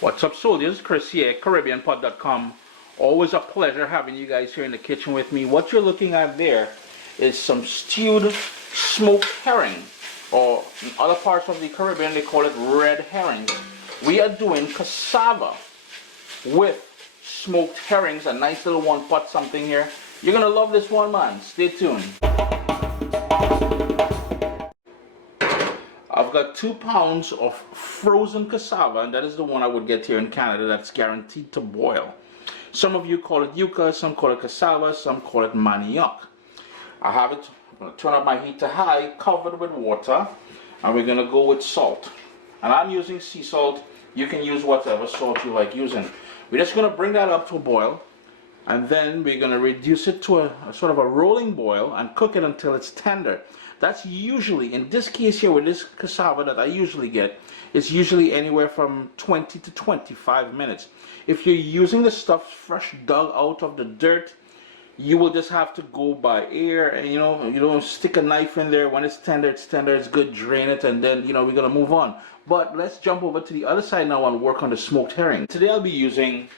What's up, soldiers? Chris here, CaribbeanPod.com. Always a pleasure having you guys here in the kitchen with me. What you're looking at there is some stewed smoked herring, or in other parts of the Caribbean they call it red herring. We are doing cassava with smoked herrings, a nice little one pot something here. You're gonna love this one, man. Stay tuned. I've got 2 pounds of frozen cassava, and that is the one I would get here in Canada that's guaranteed to boil. Some of you call it yuca, some call it cassava, some call it manioc. I have it, I'm going to turn up my heat to high, covered with water, and we're going to go with salt. And I'm using sea salt. You can use whatever salt you like using. We're just going to bring that up to a boil, and then we're going to reduce it to a sort of a rolling boil and cook it until it's tender. That's usually, in this case here with this cassava that I usually get, it's usually anywhere from 20 to 25 minutes. If you're using the stuff fresh dug out of the dirt, you will just have to go by air, and you don't stick a knife in there. When it's tender, it's good, drain it, and then we're gonna move on. But let's jump over to the other side now and work on the smoked herring. Today I'll be using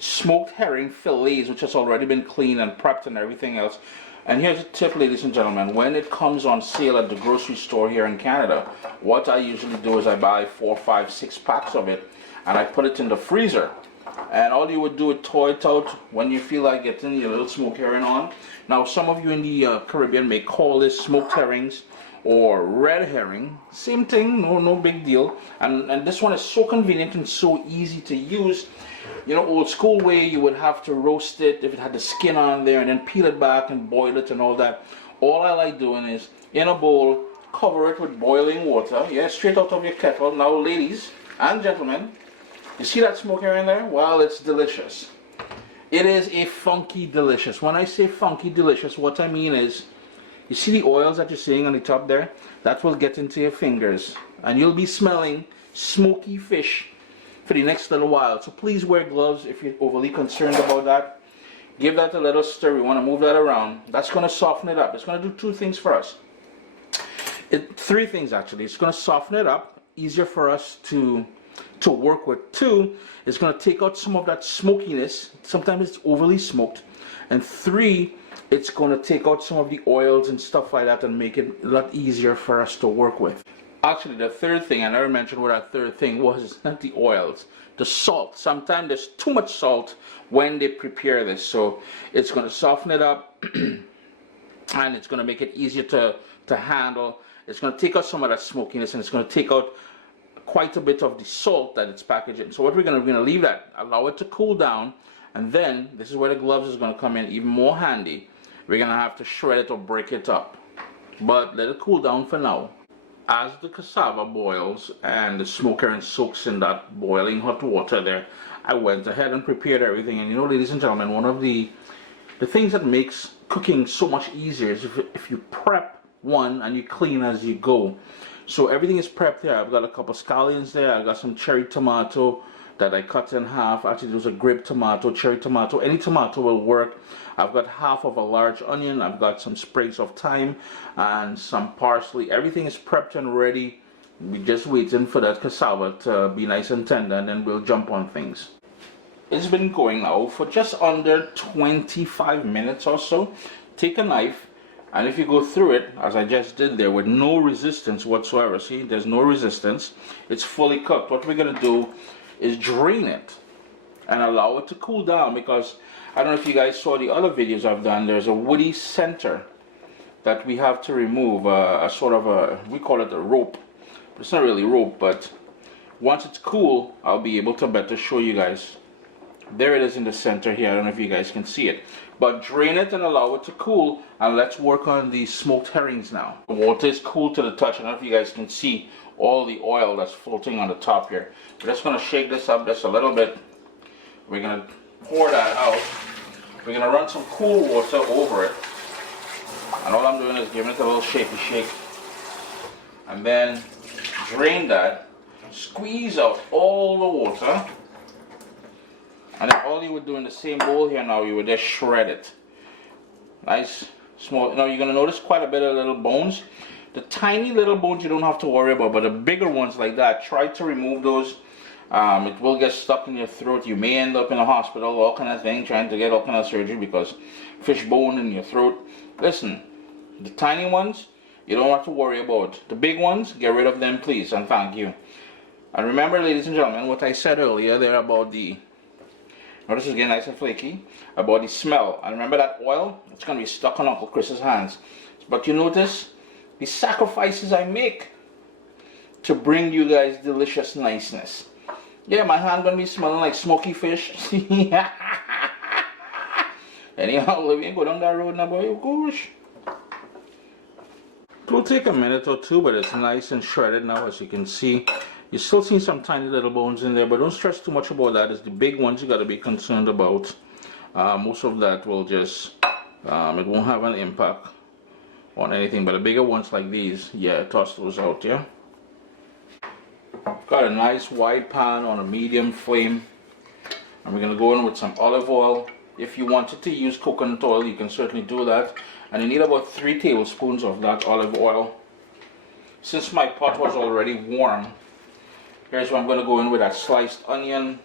smoked herring fillets, which has already been cleaned and prepped and everything else. And here's a tip, ladies and gentlemen. When it comes on sale at the grocery store here in Canada, what I usually do is I buy 4, 5, 6 packs of it, and I put it in the freezer. And all you would do is thaw it out when you feel like getting your little smoked herring on. Now, some of you in the Caribbean may call this smoked herrings or red herring. Same thing, no big deal. And this one is so convenient and so easy to use. Old school way, you would have to roast it if it had the skin on there and then peel it back and boil it and all that. All I like doing is, in a bowl, cover it with boiling water. Yeah, straight out of your kettle. Now, ladies and gentlemen, you see that smoke herring there? Well, it's delicious. It is a funky delicious. When I say funky delicious, what I mean is, you see the oils that you're seeing on the top there? That will get into your fingers, and you'll be smelling smoky fish for the next little while. So please wear gloves if you're overly concerned about that. Give that a little stir. We want to move that around. That's going to soften it up. It's going to do 2 things for us. 3 things actually. It's going to soften it up, easier for us to work with. 2, it's going to take out some of that smokiness. Sometimes it's overly smoked. And 3, it's going to take out some of the oils and stuff like that and make it a lot easier for us to work with. Actually, the 3rd thing, I never mentioned what that 3rd thing was, not the oils, the salt. Sometimes there's too much salt when they prepare this, so it's going to soften it up and it's going to make it easier to handle. It's going to take out some of that smokiness, and it's going to take out quite a bit of the salt that it's packaged in. So what we're going to leave that, allow it to cool down, and then this is where the gloves is going to come in even more handy. We're going to have to shred it or break it up, but let it cool down for now. As the cassava boils and the smoked herring soaks in that boiling hot water there, I went ahead and prepared everything. And ladies and gentlemen, one of the things that makes cooking so much easier is if you prep one and you clean as you go. So everything is prepped here. I've got a couple scallions there. I've got some cherry tomato that I cut in half. Actually, there's a grape tomato, cherry tomato. Any tomato will work. I've got half of a large onion. I've got some sprigs of thyme and some parsley. Everything is prepped and ready. We're just waiting for that cassava to be nice and tender, and then we'll jump on things. It's been going now for just under 25 minutes or so. Take a knife, and if you go through it, as I just did there, with no resistance whatsoever, see, there's no resistance. It's fully cooked. What we're going to do is drain it and allow it to cool down, because I don't know if you guys saw the other videos I've done. There's a woody center that we have to remove, a sort of a, we call it a rope. It's not really rope, but once it's cool, I'll be able to better show you guys. There it is in the center here. I don't know if you guys can see it, but drain it and allow it to cool, and let's work on the smoked herrings now. The water is cool to the touch. I don't know if you guys can see all the oil that's floating on the top here. We're just going to shake this up just a little bit. We're going to pour that out. We're going to run some cool water over it, and all I'm doing is giving it a little shaky shake, and then drain that, squeeze out all the water, and then all you would do in the same bowl here now, you would just shred it. Nice small. Now you're going to notice quite a bit of little bones. The tiny little bones you don't have to worry about, but the bigger ones like that, try to remove those It will get stuck in your throat. You may end up in a hospital, all kind of thing, trying to get all kind of surgery because fish bone in your throat. Listen, the tiny ones, you don't have to worry about. The big ones, get rid of them, please, and thank you. And remember, ladies and gentlemen, what I said earlier there about the, now this is getting nice and flaky, about the smell. And remember that oil? It's going to be stuck on Uncle Chris's hands. But you notice the sacrifices I make to bring you guys delicious niceness. Yeah, my hand going to be smelling like smoky fish. Anyhow, we ain't go down that road now, boy. Gosh. It will take a minute or two, but it's nice and shredded now, as you can see. You still see some tiny little bones in there, but don't stress too much about that. It's the big ones you got to be concerned about. Most of that will just, it won't have an impact on anything, but the bigger ones like these, yeah, toss those out, yeah. Got a nice wide pan on a medium flame, and we're going to go in with some olive oil. If you wanted to use coconut oil, you can certainly do that, and you need about 3 tablespoons of that olive oil. Since my pot was already warm, here's where I'm going to go in with that sliced onion.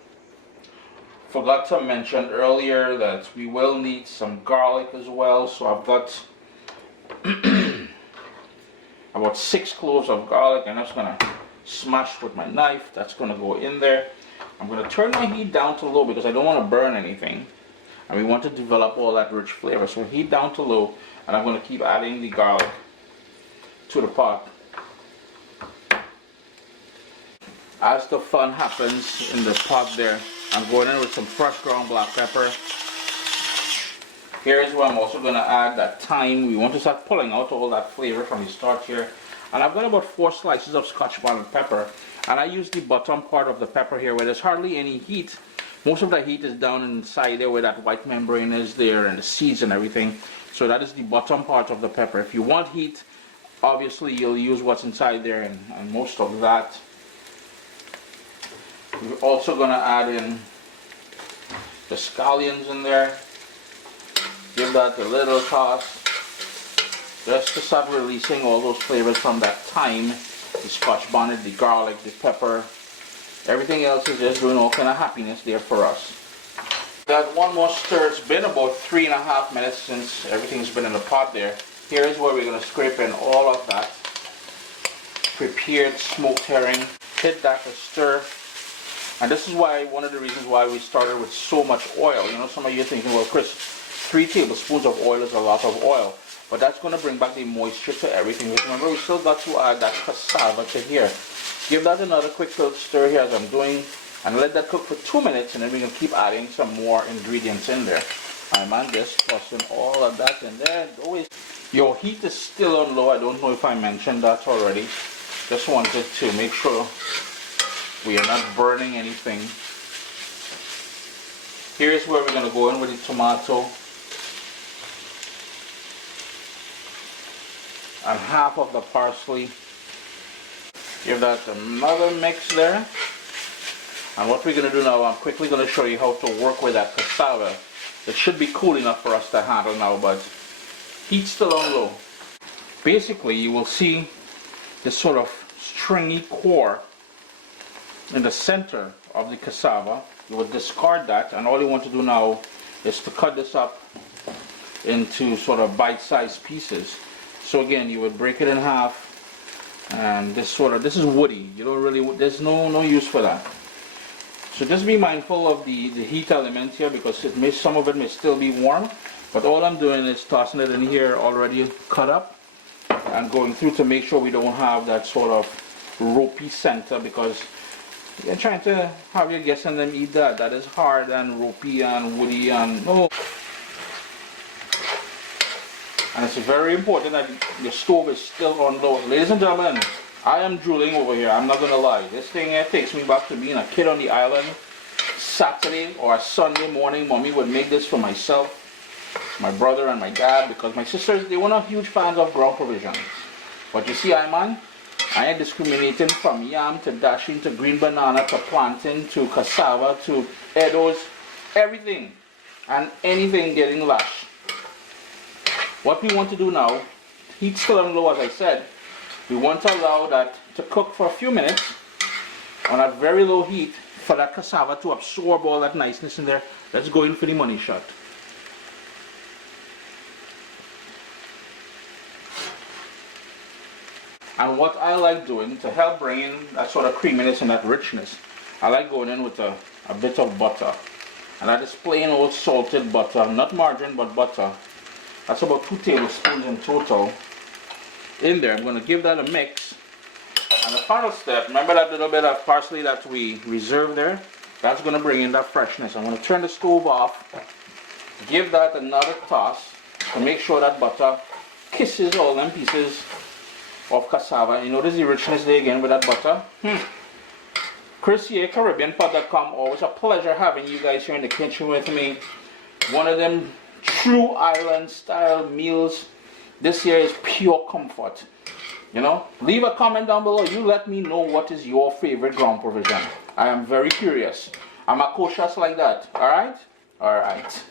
Forgot to mention earlier that we will need some garlic as well, so I've got about 6 cloves of garlic, and I'm just going to smash with my knife. That's going to go in there. I'm going to turn my heat down to low because I don't want to burn anything, and we want to develop all that rich flavor. So heat down to low, and I'm going to keep adding the garlic to the pot. As the fun happens in the pot there, I'm going in with some fresh ground black pepper. Here's where I'm also going to add that thyme. We want to start pulling out all that flavor from the start here. And I've got about 4 slices of scotch bonnet pepper. And I use the bottom part of the pepper here where there's hardly any heat. Most of the heat is down inside there where that white membrane is there and the seeds and everything. So that is the bottom part of the pepper. If you want heat, obviously you'll use what's inside there and most of that. We're also going to add in the scallions in there. Give that a little toss just to start releasing all those flavors from that thyme, the scotch bonnet, the garlic, the pepper. Everything else is just doing all kind of happiness there for us. Got one more stir. It's been about 3.5 minutes since everything's been in the pot there. Here's where we're going to scrape in all of that prepared smoked herring. Hit that to stir. And this is why, one of the reasons why we started with so much oil. You know, some of you are thinking, well, Chris, 3 tablespoons of oil is a lot of oil. But that's going to bring back the moisture to everything. But remember, we still got to add that cassava to here. Give that another quick little stir here as I'm doing. And let that cook for 2 minutes. And then we're going to keep adding some more ingredients in there. I'm just tossing all of that in there. Always, your heat is still on low. I don't know if I mentioned that already. Just wanted to make sure we are not burning anything. Here's where we're going to go in with the tomato. And half of the parsley. Give that another mix there. And what we're going to do now, I'm quickly going to show you how to work with that cassava. It should be cool enough for us to handle now, but heat's still on low. Basically, you will see this sort of stringy core in the center of the cassava. You will discard that, and all you want to do now is to cut this up into sort of bite-sized pieces. So again, you would break it in half, and this is woody. You don't really, there's no use for that. So just be mindful of the heat element here, because some of it may still be warm. But all I'm doing is tossing it in here already cut up, and going through to make sure we don't have that sort of ropey center, because you're trying to have your guests and them eat that. That is hard and ropey and woody and no. And it's very important that the stove is still on low. Ladies and gentlemen, I am drooling over here. I'm not going to lie. This thing here takes me back to being a kid on the island. Saturday or a Sunday morning, mommy would make this for myself, my brother and my dad, because my sisters, they were not huge fans of ground provisions. But you see, I ain't discriminating from yam to dashing to green banana to plantain to cassava to edos, everything and anything getting lashed. What we want to do now, heat still on low as I said, we want to allow that to cook for a few minutes on a very low heat, for that cassava to absorb all that niceness in there. Let's go in for the money shot. And what I like doing to help bring in that sort of creaminess and that richness, I like going in with a bit of butter. And that is plain old salted butter, not margarine but butter. That's about 2 tablespoons in total in there. I'm going to give that a mix. And the final step, remember that little bit of parsley that we reserved there? That's going to bring in that freshness. I'm going to turn the stove off, give that another toss to make sure that butter kisses all them pieces of cassava. You notice the richness there again with that butter. Chris here, CaribbeanPod.com. Always a pleasure having you guys here in the kitchen with me. One of them true island style meals. This here is pure comfort. You know, leave a comment down below. You let me know what is your favorite ground provision. I am very curious. I'm a cautious like that. Alright? Alright.